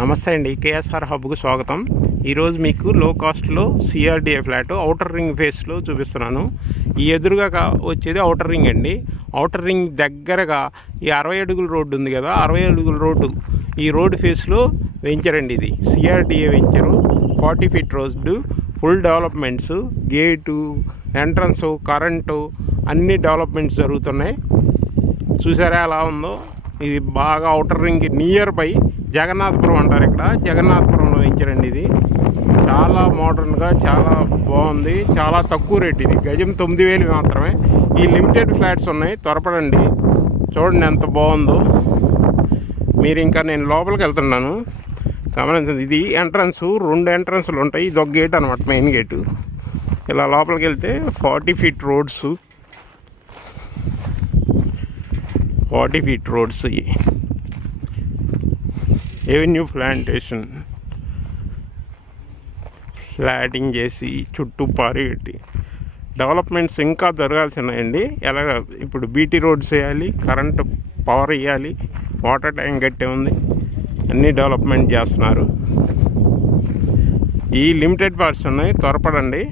నమస్తే అండి, కేఎస్ఆర్ హబ్కు స్వాగతం. ఈరోజు మీకు లో కాస్ట్లో సిఆర్డిఏ ఫ్లాట్ అవుటర్ రింగ్ ఫేస్లో చూపిస్తున్నాను. ఈ ఎదురుగా వచ్చేది అవుటర్ రింగ్ అండి. అవుటర్ రింగ్ దగ్గరగా ఈ 60 అడుగుల రోడ్డు ఉంది కదా, 60 అడుగుల రోడ్డు, ఈ రోడ్డు ఫేస్లో వెంచర్ అండి. ఇది CRDA venture, 40 feet road, full developments, gate, entrance, current అన్ని డెవలప్మెంట్స్ జరుగుతున్నాయి. చూసారా ఎలా ఉందో. ఇది బాగా outer ring near by Jagannathapuram అంటారు. ఇక్కడ జగన్నాథపురంలో వెంచరండి. ఇది చాలా మోడర్న్గా చాలా బాగుంది. చాలా తక్కువ రేట్. ఇది గజం 9,000 మాత్రమే. ఈ లిమిటెడ్ ఫ్లాట్స్ ఉన్నాయి, త్వరపడండి. చూడండి ఎంత బాగుందో. మీరు ఇంకా నేను లోపలికి వెళ్తున్నాను, గమనించండి. ఇది ఎంట్రన్స్, 2 ఎంట్రన్స్లు ఉంటాయి. ఇది ఒక గేట్ అనమాట, మెయిన్ గేటు. ఇలా లోపలికి వెళ్తే 40 feet roads, 40 feet roads, avenue plantation, plotting చేసి చుట్టూ పారిగట్టి డెవలప్మెంట్స్ ఇంకా జరగాల్సి ఉన్నాయండి. ఎలాగ ఇప్పుడు బీటీ రోడ్స్ వేయాలి, కరెంటు పవర్ ఇవ్వాలి, వాటర్ ట్యాంక్ కట్టే ఉంది, అన్నీ డెవలప్మెంట్ చేస్తున్నారు. ఈ లిమిటెడ్ పార్ట్స్ ఉన్నాయి, త్వరపడండి.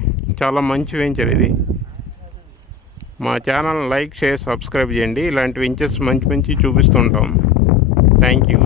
చాలా మంచి వెంచర్ ఇది. మా ఛానల్ లైక్, షేర్, సబ్స్క్రైబ్ చేయండి. ఇలాంటి వెంచర్స్ మంచి చూపిస్తుంటాం. Thank you.